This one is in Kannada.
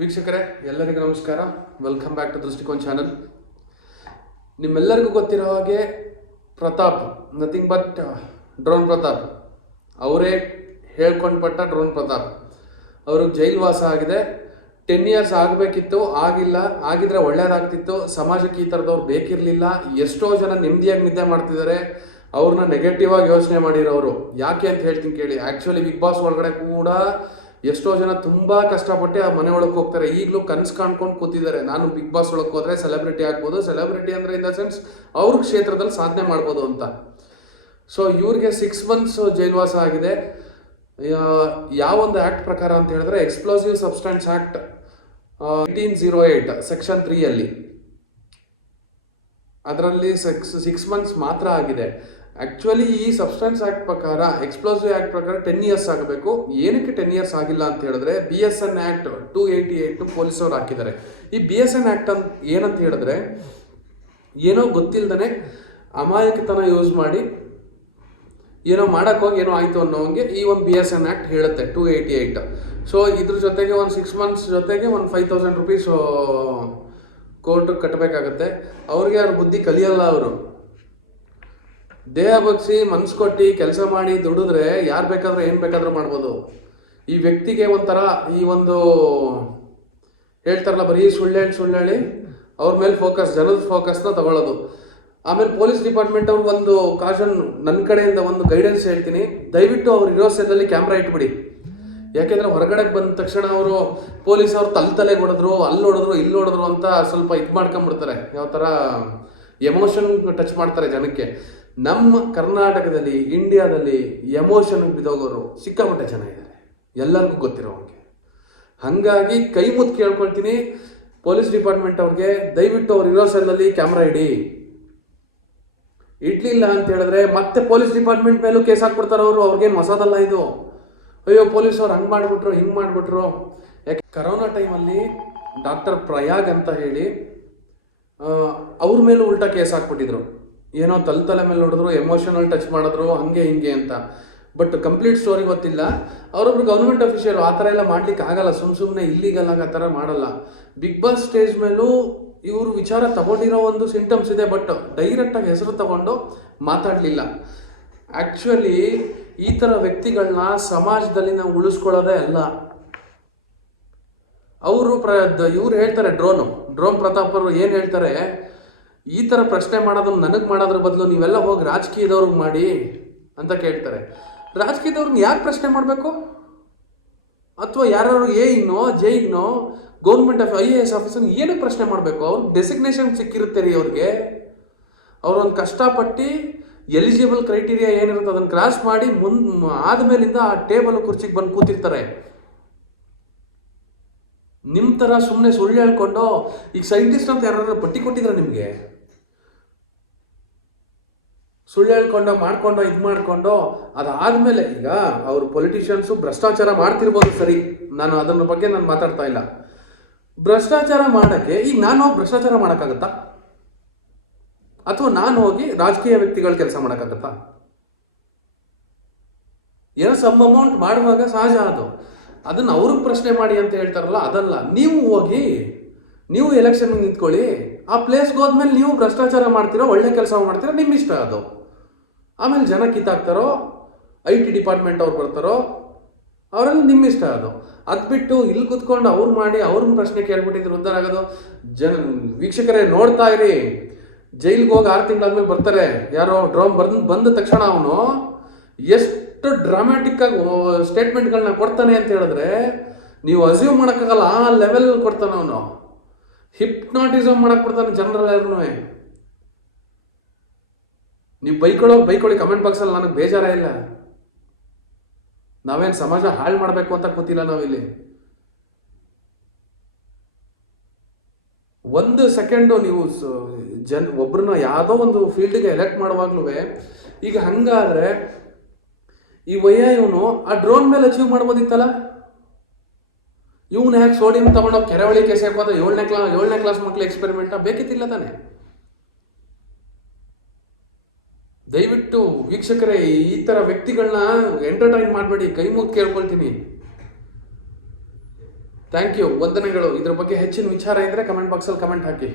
ವೀಕ್ಷಕರೇ, ಎಲ್ಲರಿಗೂ ನಮಸ್ಕಾರ. Welcome back to Drishtikon channel ನಿಮ್ಮೆಲ್ಲರಿಗೂ ಗೊತ್ತಿರೋ ಹಾಗೆ Pratap nothing but drone Pratap. ಅವರೇ ಹೇಳ್ಕೊಂಡು ಪಟ್ಟ ಡ್ರೋನ್ ಪ್ರತಾಪ್. ಅವ್ರಿಗೆ ಜೈಲ್ ವಾಸ ಆಗಿದೆ. ಟೆನ್ ಇಯರ್ಸ್ ಆಗಬೇಕಿತ್ತು, ಆಗಿಲ್ಲ, ಆಗಿದ್ರೆ ಒಳ್ಳೇದಾಗ್ತಿತ್ತು. ಸಮಾಜಕ್ಕೆ ಈ ಥರದವ್ರು ಬೇಕಿರಲಿಲ್ಲ. ಎಷ್ಟೋ ಜನ ನೆಮ್ಮದಿಯಾಗಿ ನಿದ್ದೆ ಮಾಡ್ತಿದ್ದಾರೆ. ಅವ್ರನ್ನ ನೆಗೆಟಿವ್ ಆಗಿ ಯೋಚನೆ ಮಾಡಿರೋರು. ಯಾಕೆ ಅಂತ ಹೇಳ್ತೀನಿ ಕೇಳಿ. ಆ್ಯಕ್ಚುಲಿ ಬಿಗ್ ಬಾಸ್ ಒಳಗಡೆ ಕೂಡ ಎಷ್ಟೋ ಜನ ತುಂಬ ಕಷ್ಟಪಟ್ಟು ಆ ಮನೆ ಒಳಗೆ ಹೋಗ್ತಾರೆ. ಈಗಲೂ ಕನಸು ಕಾಣ್ಕೊಂಡು ಕೂತಿದ್ದಾರೆ. ನಾನು ಬಿಗ್ ಬಾಸ್ ಒಳಗೆ ಹೋದರೆ ಸೆಲೆಬ್ರಿಟಿ ಆಗ್ಬೋದು. ಸೆಲೆಬ್ರಿಟಿ ಅಂದರೆ ಇನ್ ದ ಸೆನ್ಸ್ ಅವ್ರ ಕ್ಷೇತ್ರದಲ್ಲಿ ಸಾಧನೆ ಮಾಡ್ಬೋದು ಅಂತ. ಸೊ ಇವ್ರಿಗೆ ಸಿಕ್ಸ್ ಮಂತ್ಸ್ ಜೈಲ್ವಾಸ ಆಗಿದೆ. ಯಾವೊಂದು ಆ್ಯಕ್ಟ್ ಪ್ರಕಾರ ಅಂತ ಹೇಳಿದ್ರೆ explosive substance act eighteen zero eight section ತ್ರೀಯಲ್ಲಿ ಅದರಲ್ಲಿ ಸಿಕ್ಸ್ ಸಿಕ್ಸ್ ಮಂತ್ಸ್ ಮಾತ್ರ ಆಗಿದೆ. ಆ್ಯಕ್ಚುಲಿ ಈ ಸಬ್ಸ್ಟೆನ್ಸ್ ಆ್ಯಕ್ಟ್ ಪ್ರಕಾರ ಎಕ್ಸ್ಪ್ಲೋಸಿವ್ ಆ್ಯಕ್ಟ್ ಪ್ರಕಾರ ಟೆನ್ ಇಯರ್ಸ್ ಆಗಬೇಕು. ಏನಕ್ಕೆ ಟೆನ್ ಇಯರ್ಸ್ ಆಗಿಲ್ಲ ಅಂತ ಹೇಳಿದ್ರೆ B S N act two eighty eight ಪೊಲೀಸವ್ರು ಹಾಕಿದ್ದಾರೆ. ಈ ಬಿ ಎಸ್ ಎನ್ ಆ್ಯಕ್ಟ್ ಅಂತ ಏನಂತ ಹೇಳಿದ್ರೆ, ಏನೋ ಗೊತ್ತಿಲ್ಲದೇ ಅಮಾಯಕತನ ಯೂಸ್ ಮಾಡಿ, ಏನೋ ಮಾಡಕ್ಕೆ ಹೋಗಿ ಏನೋ ಆಯಿತು ಅನ್ನೋಂಗೆ ಈ ಒಂದು ಬಿ ಎಸ್ ಎನ್ ಆ್ಯಕ್ಟ್ ಹೇಳುತ್ತೆ ಟೂ ಏಯ್ಟಿ ಏಯ್ಟ್ ಸೊ ಇದ್ರ ಜೊತೆಗೆ ಒಂದು ಸಿಕ್ಸ್ ಮಂತ್ಸ್ ಜೊತೆಗೆ ಒಂದು ಫೈವ್ ತೌಸಂಡ್ ರುಪೀಸ್ ಕೋರ್ಟಿಗೆ ಕಟ್ಟಬೇಕಾಗತ್ತೆ ಅವ್ರಿಗೆ ಅವ್ರ ಬುದ್ಧಿ ಕಲಿಯಲ್ಲ ಅವರು. ದೇಹ ಬಗ್ಸಿ, ಮನ್ಸು ಕೊಟ್ಟು, ಕೆಲಸ ಮಾಡಿ, ದುಡಿದ್ರೆ ಯಾರು ಬೇಕಾದ್ರೂ, ಏನು ಬೇಕಾದರೂ ಮಾಡ್ಬೋದು. ಈ ವ್ಯಕ್ತಿಗೆ ಒಂಥರ ಈ ಒಂದು ಹೇಳ್ತಾರಲ್ಲ, ಬರೀ ಸುಳ್ಳು ಹೇಳಿ ಸುಳ್ಳು ಹೇಳಿ, ಅವ್ರ ಮೇಲೆ ಫೋಕಸ್ ಜನದ ಫೋಕಸ್ನ ತಗೊಳ್ಳೋದು. ಆಮೇಲೆ ಪೊಲೀಸ್ ಡಿಪಾರ್ಟ್ಮೆಂಟ್ ಅವ್ರಿಗೆ ಒಂದು ಕಾಶನ್ ನನ್ನ ಕಡೆಯಿಂದ ಒಂದು ಗೈಡೆನ್ಸ್ ಹೇಳ್ತೀನಿ. ದಯವಿಟ್ಟು ಅವ್ರು ಇರೋ ಸೆಲ್ಲಲ್ಲಿ ಕ್ಯಾಮ್ರಾ ಇಟ್ಬಿಡಿ. ಯಾಕೆಂದ್ರೆ ಹೊರಗಡೆ ಬಂದ ತಕ್ಷಣ ಅವರು ಪೊಲೀಸ್ ಅವ್ರು ತಲೆ ತಲೆ ಹೊಡೆದ್ರು ಅಲ್ಲಿ ಹೊಡೆದ್ರು ಇಲ್ಲಿ ಹೊಡೆದ್ರು ಅಂತ ಸ್ವಲ್ಪ ಇದು ಮಾಡ್ಕೊಂಬಿಡ್ತಾರೆ. ಯಾವ ಥರ ಎಮೋಷನ್ ಟಚ್ ಮಾಡ್ತಾರೆ ಜನಕ್ಕೆ. ನಮ್ಮ ಕರ್ನಾಟಕದಲ್ಲಿ, ಇಂಡಿಯಾದಲ್ಲಿ ಎಮೋಷನ್ ಬಿದ್ದೋಗೋರು ಸಿಕ್ಕಾಪಟ್ಟೆ ಜನ ಇದ್ದಾರೆ. ಎಲ್ಲರಿಗೂ ಗೊತ್ತಿರೋ ಹಾಗೆ. ಹಾಗಾಗಿ ಕೈ ಮುತ್ತು ಕೇಳ್ಕೊಳ್ತೀನಿ. ಪೊಲೀಸ್ ಡಿಪಾರ್ಟ್ಮೆಂಟ್ ಅವ್ರಿಗೆ, ದಯವಿಟ್ಟು ಅವ್ರು ಇರೋ ಸೆಲ್ಲಲ್ಲಿ ಕ್ಯಾಮ್ರಾ ಇಡಿ. ಇಡ್ಲಿಲ್ಲ ಅಂತ ಹೇಳಿದ್ರೆ ಮತ್ತೆ ಪೊಲೀಸ್ ಡಿಪಾರ್ಟ್ಮೆಂಟ್ ಮೇಲೂ ಕೇಸ್ ಹಾಕ್ಬಿಡ್ತಾರೆ ಅವರು. ಅವ್ರಿಗೇನು ಹೊಸದಲ್ಲ ಇದು. ಅಯ್ಯೋ, ಪೊಲೀಸ್ ಅವ್ರು ಹಂಗೆ ಮಾಡಿಬಿಟ್ರು, ಹಿಂಗೆ ಮಾಡಿಬಿಟ್ರು. ಯಾಕೆ, ಕರೋನಾ ಟೈಮಲ್ಲಿ ಡಾಕ್ಟರ್ ಪ್ರಯಾಗ್ ಅಂತ ಹೇಳಿ ಅವ್ರ ಮೇಲೂ ಉಲ್ಟಾ ಕೇಸ್ ಹಾಕ್ಬಿಟ್ಟಿದ್ರು. ಏನೋ ತಲೆ ತಲೆ ಮೇಲೆ ನೋಡಿದ್ರು ಎಮೋಷನಲ್ ಟಚ್ ಮಾಡಿದ್ರು, ಹಂಗೆ ಹಿಂಗೆ ಅಂತ. ಬಟ್ ಕಂಪ್ಲೀಟ್ ಸ್ಟೋರಿ ಗೊತ್ತಿಲ್ಲ. ಅವರೊಬ್ರು ಗೌರ್ಮೆಂಟ್ ಅಫಿಷಿಯಲ್ ಆ ಥರ ಎಲ್ಲ ಮಾಡ್ಲಿಕ್ಕೆ ಆಗಲ್ಲ. ಸುಮ್ಮ ಸುಮ್ಮನೆ ಇಲ್ಲಿಗಲ್ಲ ಆ ಥರ ಮಾಡಲ್ಲ. ಬಿಗ್ ಬಾಸ್ ಸ್ಟೇಜ್ ಮೇಲೂ ಇವರು ವಿಚಾರ ತಗೊಂಡಿರೋ ಒಂದು ಸಿಂಟಮ್ಸ್ ಇದೆ ಬಟ್ ಡೈರೆಕ್ಟಾಗಿ ಹೆಸರು ತಗೊಂಡು ಮಾತಾಡಲಿಲ್ಲ. ಆ್ಯಕ್ಚುಲಿ ಈ ಥರ ವ್ಯಕ್ತಿಗಳನ್ನ ಸಮಾಜದಲ್ಲಿ ನಾವು ಉಳಿಸ್ಕೊಳ್ಳೋದೇ ಅಲ್ಲ. ಅವರು ಪ್ರ, ಇವ್ರು ಹೇಳ್ತಾರೆ ಡ್ರೋನು. ಡ್ರೋನ್ ಪ್ರತಾಪ್ ಅವರು ಏನು ಹೇಳ್ತಾರೆ ಈ ಥರ ಪ್ರಶ್ನೆ ಮಾಡೋದನ್ನು ನನಗೆ ಮಾಡೋದ್ರ ಬದಲು ನೀವೆಲ್ಲ ಹೋಗಿ ರಾಜಕೀಯದವ್ರಿಗೆ ಮಾಡಿ ಅಂತ ಕೇಳ್ತಾರೆ. ರಾಜಕೀಯದವ್ರನ್ನ ಯಾಕೆ ಪ್ರಶ್ನೆ ಮಾಡಬೇಕು? ಅಥವಾ ಯಾರು ಎ IGNOU J IGNOU government of I A S officer ಏನಕ್ಕೆ ಪ್ರಶ್ನೆ ಮಾಡಬೇಕು? ಅವ್ರ ಡೆಸಿಗ್ನೇಷನ್ ಸಿಕ್ಕಿರುತ್ತೆ ರೀ ಅವ್ರಿಗೆ. ಅವ್ರೊಂದು ಕಷ್ಟಪಟ್ಟು ಎಲಿಜಿಬಲ್ ಕ್ರೈಟೀರಿಯಾ ಏನಿರುತ್ತೆ ಅದನ್ನು ಕ್ರಾಸ್ ಮಾಡಿ ಮುನ್, ಆದಮೇಲಿಂದ ಆ ಟೇಬಲ್ ಕುರ್ಚಿಗೆ ಬಂದು ಕೂತಿರ್ತಾರೆ. ನಿಮ್ಮ ಥರ ಸುಮ್ಮನೆ ಸುಳ್ಳು ಹೇಳ್ಕೊಂಡು, ಈಗ ಸೈಂಟಿಸ್ಟ್ ಅಂತ ಯಾರು ಪಟ್ಟಿ ಕೊಟ್ಟಿದ್ರೆ ನಿಮಗೆ? ಸುಳ್ಳು ಹೇಳ್ಕೊಂಡು, ಮಾಡ್ಕೊಂಡು, ಇದು ಮಾಡ್ಕೊಂಡು, ಅದಾದಮೇಲೆ ಈಗ ಅವರು ಪೊಲಿಟಿಷಿಯನ್ಸು ಭ್ರಷ್ಟಾಚಾರ ಮಾಡ್ತಿರ್ಬೋದು ಸರಿ. ನಾನು ಅದನ್ನ ಬಗ್ಗೆ ನಾನು ಮಾತಾಡ್ತಾ ಇಲ್ಲ. ಭ್ರಷ್ಟಾಚಾರ ಮಾಡೋಕ್ಕೆ ಈಗ ನಾನು ಹೋಗಿ ಭ್ರಷ್ಟಾಚಾರ ಮಾಡೋಕ್ಕಾಗತ್ತಾ? ಅಥವಾ ನಾನು ಹೋಗಿ ರಾಜಕೀಯ ವ್ಯಕ್ತಿಗಳ ಕೆಲಸ ಮಾಡೋಕ್ಕಾಗತ್ತಾ? ಏನೋ ಸಮ್ ಅಮೌಂಟ್ ಮಾಡುವಾಗ ಸಹಜ ಅದು. ಅದನ್ನು ಅವ್ರಿಗೆ ಪ್ರಶ್ನೆ ಮಾಡಿ ಅಂತ ಹೇಳ್ತಾರಲ್ಲ, ಅದಲ್ಲ. ನೀವು ಹೋಗಿ, ನೀವು ಎಲೆಕ್ಷನ್ ನಿಂತ್ಕೊಳ್ಳಿ. ಆ ಪ್ಲೇಸ್ಗೆ ಹೋದ್ಮೇಲೆ ನೀವು ಭ್ರಷ್ಟಾಚಾರ ಮಾಡ್ತೀರಾ, ಒಳ್ಳೆ ಕೆಲಸ ಮಾಡ್ತೀರಾ ನಿಮ್ಮ ಇಷ್ಟ ಅದು. ಆಮೇಲೆ ಜನ ಕಿತ್ತಾಕ್ತಾರೋ, ಐ ಟಿ ಡಿಪಾರ್ಟ್ಮೆಂಟ್ ಅವ್ರು ಬರ್ತಾರೋ, ಅವರಲ್ಲಿ ನಿಮ್ಮ ಇಷ್ಟ ಅದು. ಅದು ಬಿಟ್ಟು ಇಲ್ಲಿ ಕುತ್ಕೊಂಡು ಅವ್ರು ಮಾಡಿ ಅವ್ರನ್ನ ಪ್ರಶ್ನೆ ಕೇಳ್ಬಿಟ್ಟಿದ್ರು ಉದ್ದಾರ ಆಗೋದು ಜನ, ವೀಕ್ಷಕರೇ ನೋಡ್ತಾ ಇರಿ. ಜೈಲಿಗೆ ಹೋಗಿ ಆರು ತಿಂಗಳಾದ್ಮೇಲೆ ಬರ್ತಾರೆ. ಯಾರೋ ಡ್ರಾಮ್ ಬಂದ್, ಬಂದ ತಕ್ಷಣ ಅವನು ಎಷ್ಟು ಡ್ರಾಮ್ಯಾಟಿಕ್ ಆಗಿ ಸ್ಟೇಟ್ಮೆಂಟ್ಗಳನ್ನ ಕೊಡ್ತಾನೆ ಅಂತ ಹೇಳಿದ್ರೆ ನೀವು ಅಸ್ಯೂಮ್ ಮಾಡೋಕ್ಕಾಗಲ್ಲ, ಆ ಲೆವೆಲ್ ಕೊಡ್ತಾನೆ ಅವನು. ಹಿಪ್ನಾಟಿಸಮ್ ಕೊಡ್ತಾನೆ ಬಿಡ್ತಾನೆ ಜನರಲ್ಲೆಲ್ಲರೂ ನೀವು ಬೈಕೊಳ್ಳೋ, ಬೈಕೊಳ್ಳಿ ಕಮೆಂಟ್ ಬಾಕ್ಸಲ್ಲಿ ನನಗೆ ಬೇಜಾರ ಇಲ್ಲ. ನಾವೇನು ಸಮಾಜ ಹಾಳು ಮಾಡಬೇಕು ಅಂತ ಕೂತಿಲ್ಲ ನಾವಿಲ್ಲಿ. ಒಂದು ಸೆಕೆಂಡು ನೀವು ಜನ್, ಒಬ್ರನ್ನ ಯಾವುದೋ ಒಂದು ಫೀಲ್ಡ್ಗೆ ಎಲೆಕ್ಟ್ ಮಾಡುವಾಗ್ಲೂ ಈಗ ಹಂಗಾದ್ರೆ ಈ ವಯ್ಯ ಇವನು ಆ ಡ್ರೋನ್ ಮೇಲೆ ಅಚೀವ್ ಮಾಡ್ಬೋದಿತ್ತಲ್ಲ? ಇವನು ಯಾಕೆ ಸೋಡಿಯಂ ತಗೊಂಡೋಗಿ ಕೆರೆವಳಿ ಕೆಸೆ ಹೋದ ಏಳನೇ ಕ್ಲಾ, ಏಳನೇ ಕ್ಲಾಸ್ ಮಕ್ಳು ಎಕ್ಸ್ಪೆರಿಮೆಂಟ್ ಬೇಕಿತ್ತಿಲ್ಲ ತಾನೆ? ದಯವಿಟ್ಟು ವೀಕ್ಷಕರೇ, ಈ ಥರ ವ್ಯಕ್ತಿಗಳನ್ನ ಎಂಟರ್ಟೈನ್ ಮಾಡಬೇಡಿ ಕೈ ಮುಗಿ ಕೇಳ್ಕೊಳ್ತೀನಿ. ಥ್ಯಾಂಕ್ ಯು ವಂದನೆಗಳು. ಇದ್ರ ಬಗ್ಗೆ ಹೆಚ್ಚಿನ ವಿಚಾರ ಇದ್ದರೆ ಕಮೆಂಟ್ ಬಾಕ್ಸಲ್ಲಿ ಕಮೆಂಟ್ ಹಾಕಿ.